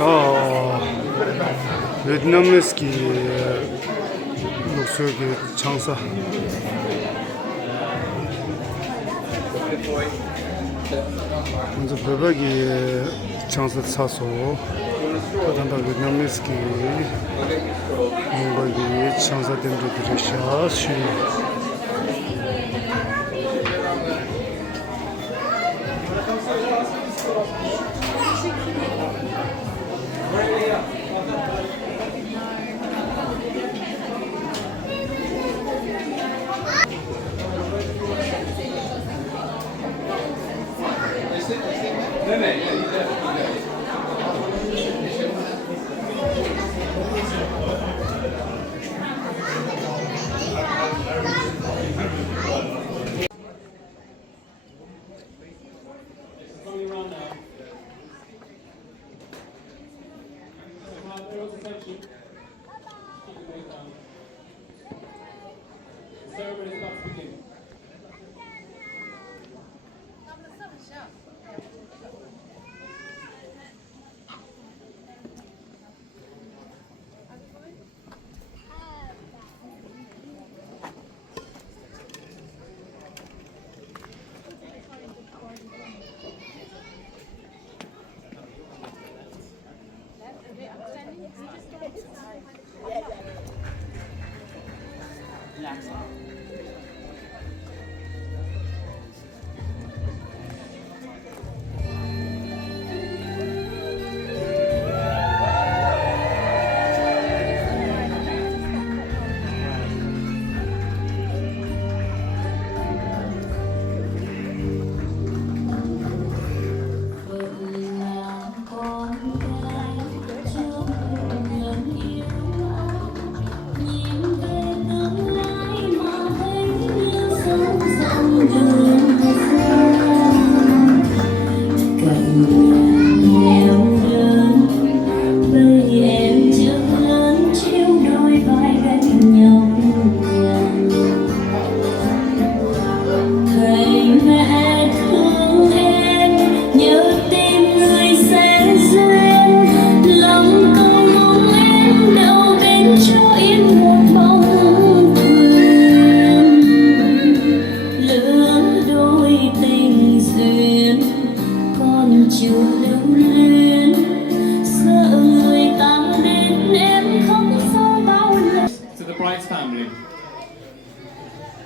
아, 베트남에스키 녹색의 장사. 먼저 베박이 장사 사서 그다음에 베트남에스키 뭔가기 장사 된들이 샤시.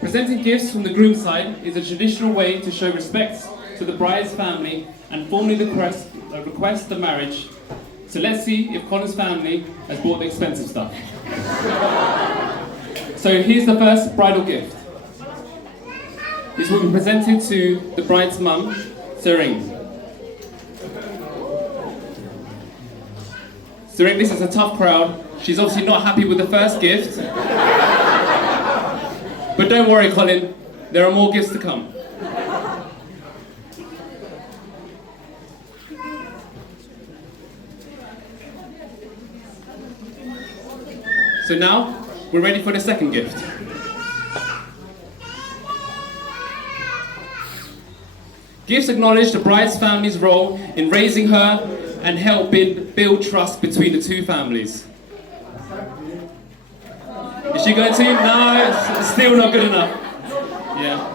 Presenting gifts from the groom's side is a traditional way to show respect to the bride's family and formally request the marriage. So let's see if Colin's family has bought the expensive stuff. So here's the first bridal gift. This will be presented to the bride's mum, Sering. Sering, this is a tough crowd. She's obviously not happy with the first gift. But don't worry, Colin, there are more gifts to come. So now, we're ready for the second gift. Gifts acknowledge the bride's family's role in raising her and help build trust between the two families. Is she going to? No, it's still not good enough. Yeah.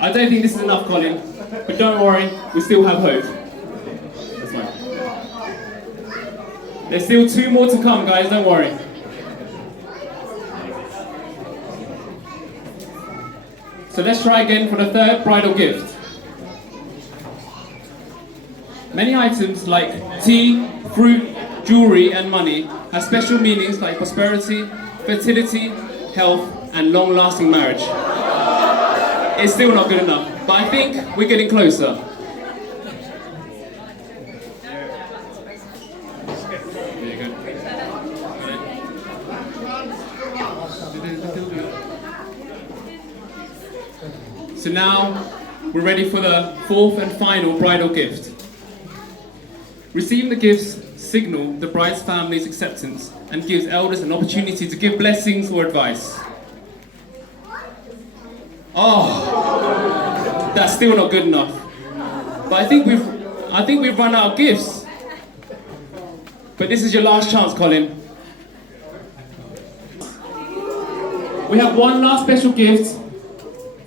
I don't think this is enough, Colin. But don't worry, we still have hope. That's fine. There's still 2 more to come, guys, don't worry. So let's try again for the third bridal gift. Many items like tea, fruit, jewelry, and money have special meanings like prosperity, fertility, health, and long-lasting marriage. It's still not good enough, but I think we're getting closer. There you go. So now, we're ready for the fourth and final bridal gift. Receiving the gifts signal the bride's family's acceptance and gives elders an opportunity to give blessings or advice. Oh, that's still not good enough. But I think we've run out of gifts. But this is your last chance, Colin. We have one last special gift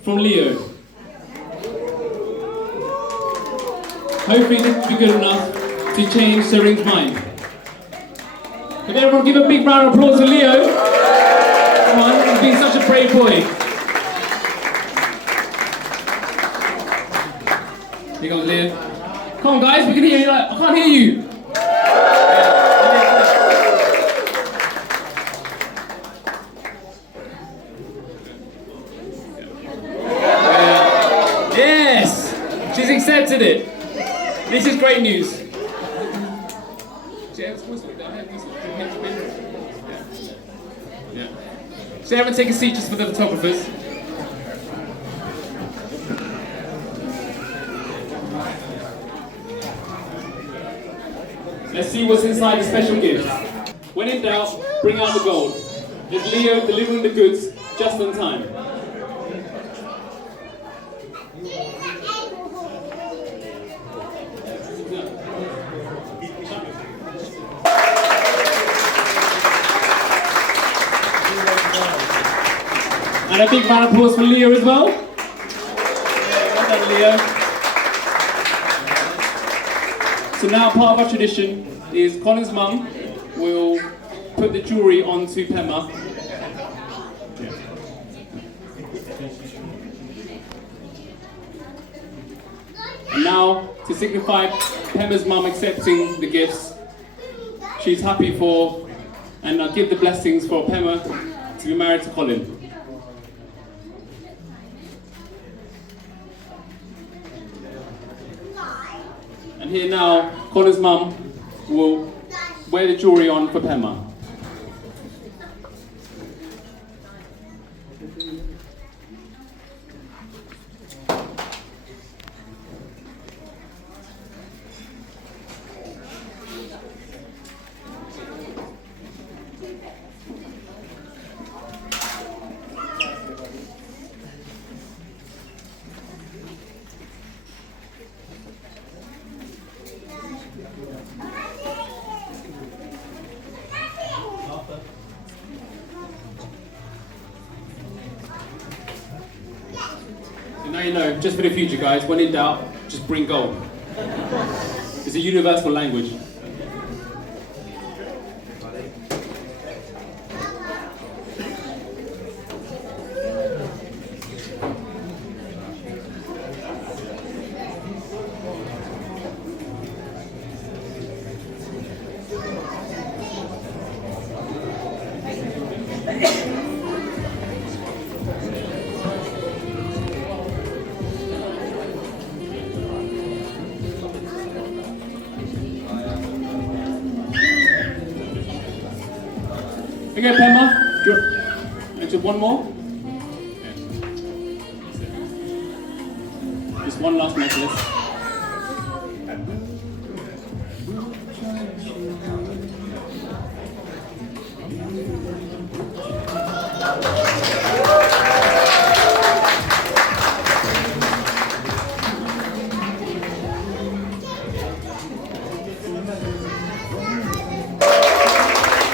from Leo. Hopefully this will be good enough to change Serene's mind. Can everyone give a big round of applause to Leo? Come on, he's been such a brave boy. Here comes Leo. Come on guys, we can hear you. I can't hear you. Yes! She's accepted it. This is great news. So everyone take a seat just for the photographers. Let's see what's inside the special gift. When in doubt, bring out the gold. It's Leo delivering the goods just on time. And a big round of applause for Leo as well. Well done, Leo. So now part of our tradition is Colin's mum will put the jewellery onto Pema. And now, to signify Pema's mum accepting the gifts, she's happy for, and I'll give the blessings for Pema to be married to Colin. And here now, Colin's mum will wear the jewellery on for Pema. And now you know, just for the future guys, when in doubt, just bring gold. It's a universal language. Okay, Pema, just one more. Just one last necklace.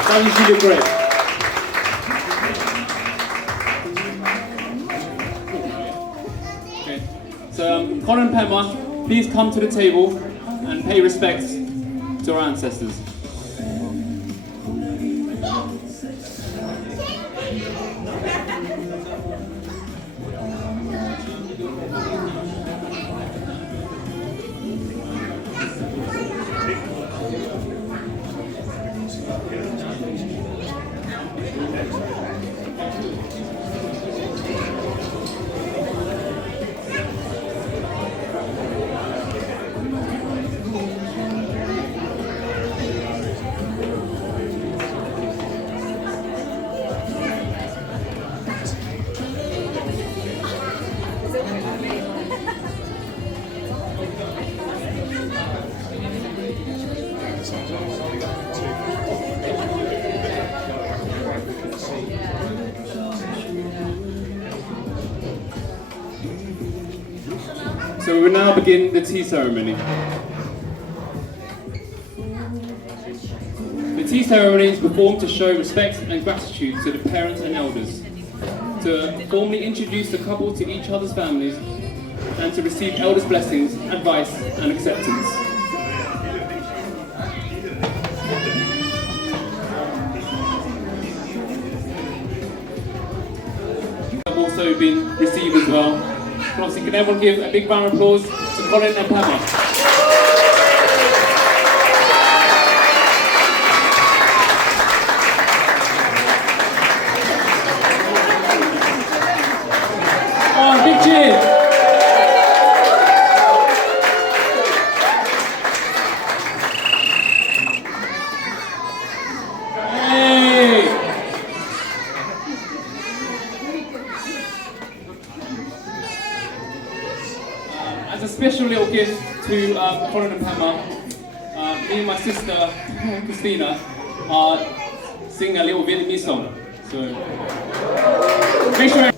That was really great. So, Colin and Pema, please come to the table and pay respect to our ancestors. So we will now begin the tea ceremony. The tea ceremony is performed to show respect and gratitude to the parents and elders, to formally introduce the couple to each other's families, and to receive elders' blessings, advice, and acceptance. Have also been received as well. And obviously, can everyone give a big round of applause to Colin and Pamela? Oh, big cheer! Hey! As a special little gift to Colin and Pamela, me and my sister Christina are singing a little Vietnamese song. So make sure.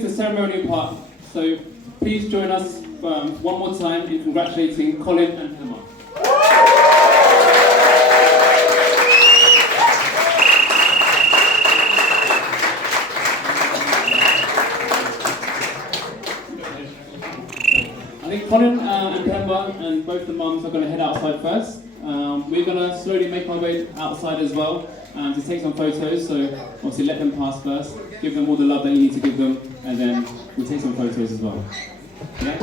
The ceremonial part, so please join us one more time in congratulating Colin and Emma. I think Colin and Pemba and both the mums are going to head outside first. We're going to slowly make our way outside as well to take some photos, so obviously let them pass first, give them all the love that you need to give them, and then we'll take some photos as well. Yeah?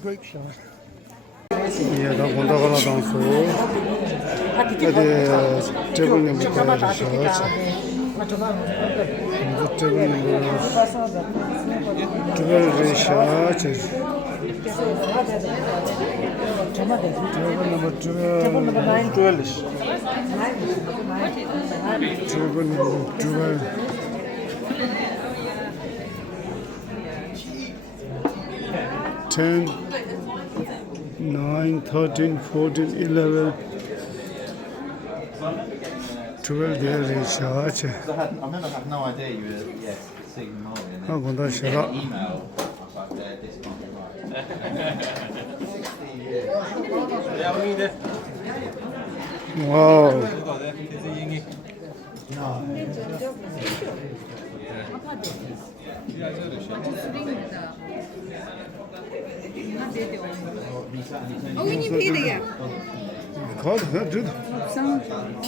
group shot. Yeah, da bunda gala danso. Hadi table number shot. Table number 12 shot. Table number 12. Table number 12. 10, 9, 13, 14, 11, 12 there is charge. I remember I had no idea you were seeing Molly and Ah, then bunda shara. email. I was like, this can't be right. Wow. Call her, dude.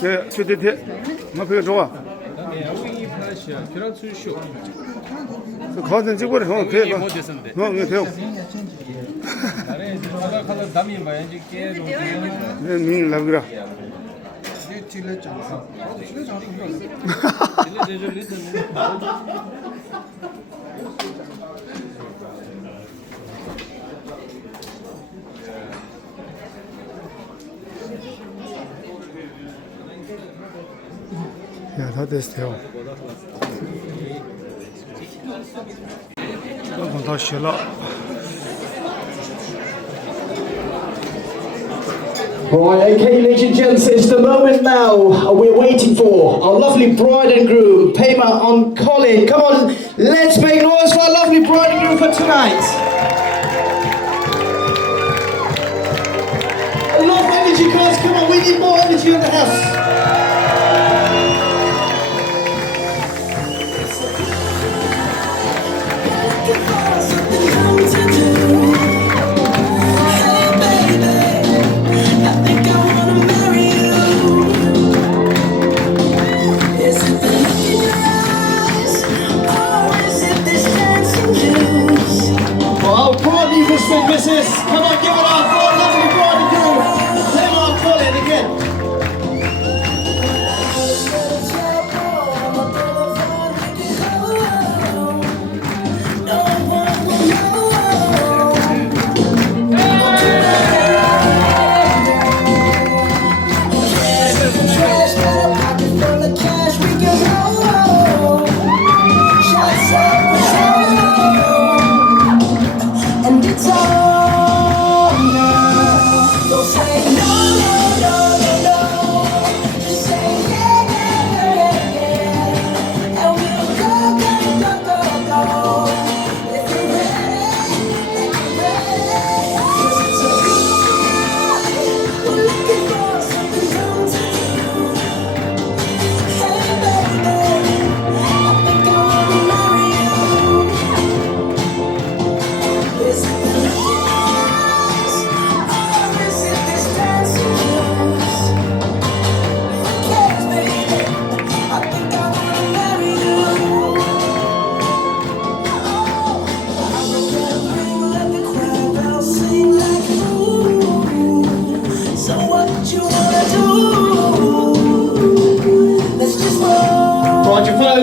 Yeah, to the my pay draw. The call and see what home pay. No, you tell. Me, Lagra. Yeah, that is still. Right, okay, ladies and gents, it's the moment now we're waiting for. Our lovely bride and groom, Pema on Colin. Come on, let's make noise for our lovely bride and groom for tonight. A lot of energy, guys, come on, we need more energy in the house. Mrs. Come on, give it up for a lovely bride and groom. Come on, call it again.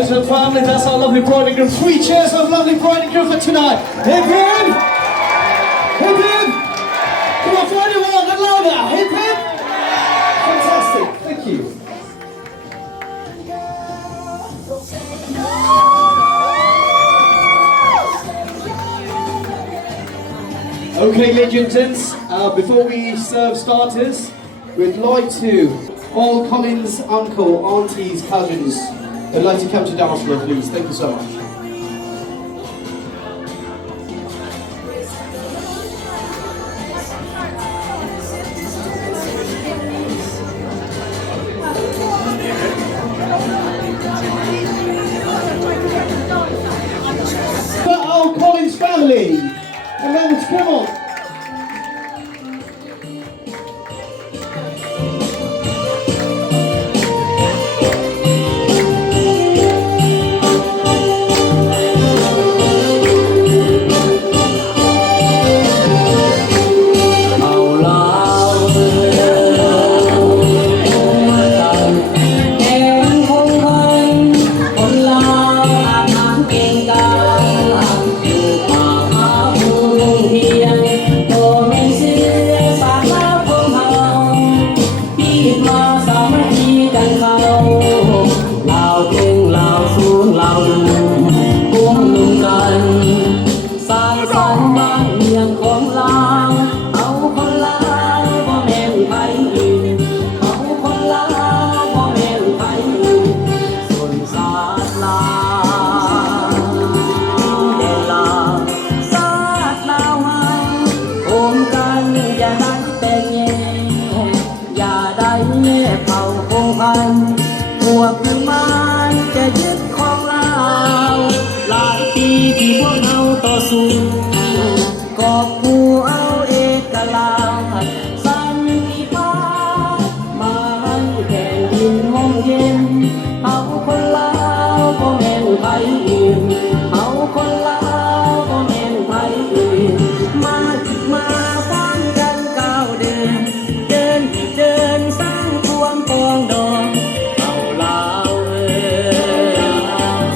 To the family, that's our lovely bride and groom. 3 cheers for lovely bride and groom for tonight. Hip hip! Hip hip! Come on, for anyone, and louder. Hip hip! Fantastic, thank you. Okay, ladies and gents, before we serve starters, we'd like to all Colin's uncle, aunties, cousins, I'd like to come to dance floor, please. Thank you so much. For our Collins family, come on. สามัคคีกันเขาลาวเก่งลาวสูงลาวดูกุ้มลุมกันสร้างสรรค์บ้านเมืองของลาวเอาคนลาวบ่แม่นไผอื่นเอาคนลาวบ่แม่นไผอื่นส่วนศาสตร์ลาวแดนลาวศาสตร์ลาวเฮาโอมกันอย่าได้แต่แย่อย่าได้เผาคงพันพวกพิมานจะยึดของลาวหลายปีที่พวกเราต่อสู้กอบกู้เอาเอกราชสันติภาพมาให้แผ่นดินห้องเย็นเอาคนลาวบ่แม่นไผอื่นเอาคนลาวบ่แม่นไผอื่นมาป้องกันก้าวเดินเดินสร้างความปองดองเอาลาว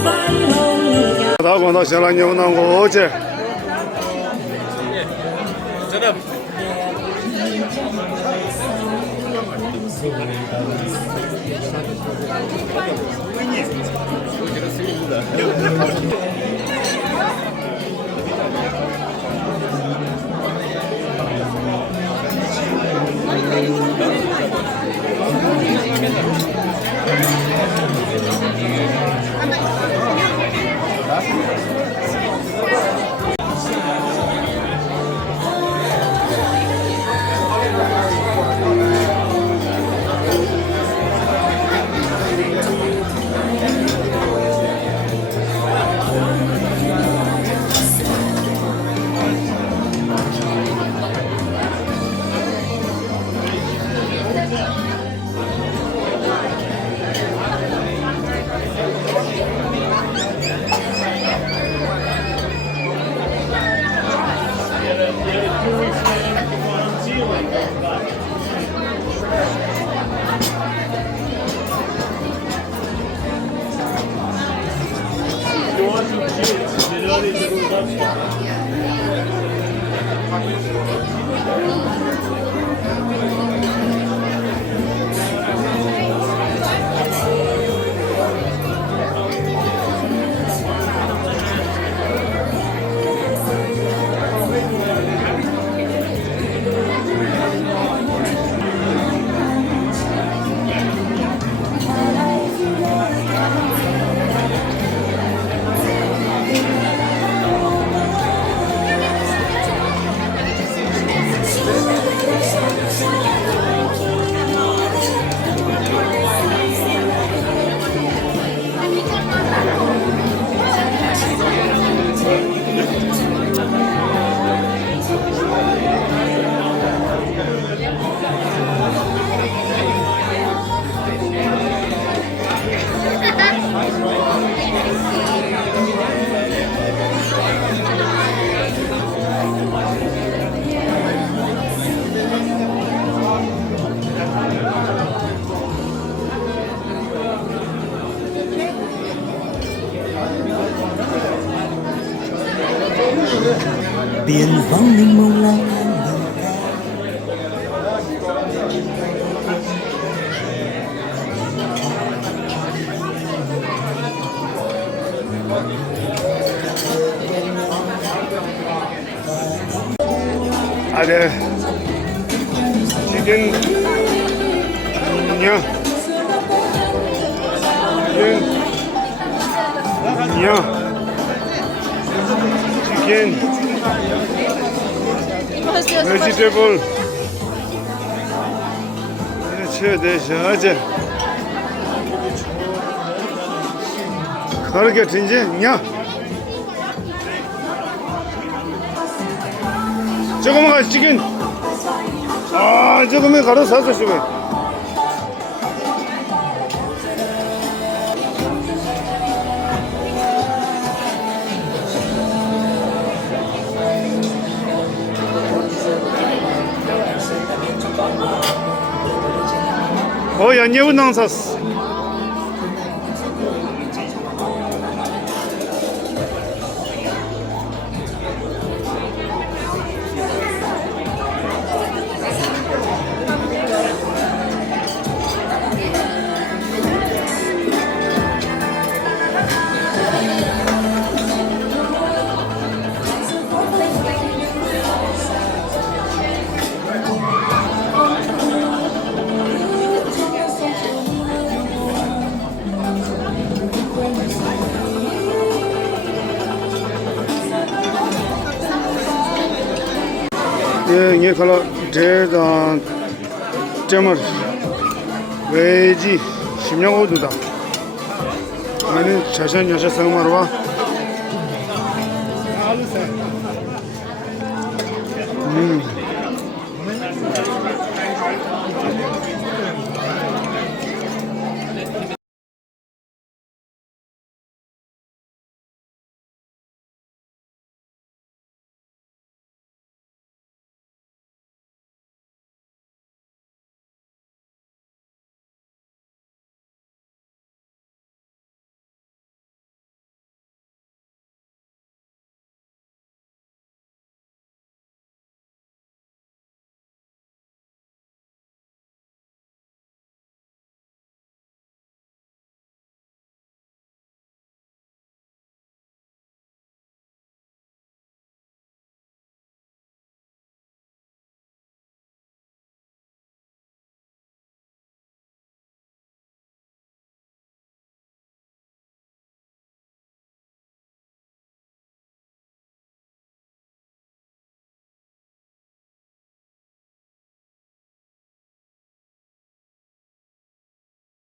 ไฟห้อง打广告行了，你们能过去。真的。biển vắng mênh mông lang ada chicken nya chicken vegetable 그렇게 진지냐? 조금만 가서 치킨. 아, 조금만 가서 사서 주면. 연예우 낭사스. 예, 칼라 제단 점을 외지 10년 5두다. 아니 자신 여자 상마로와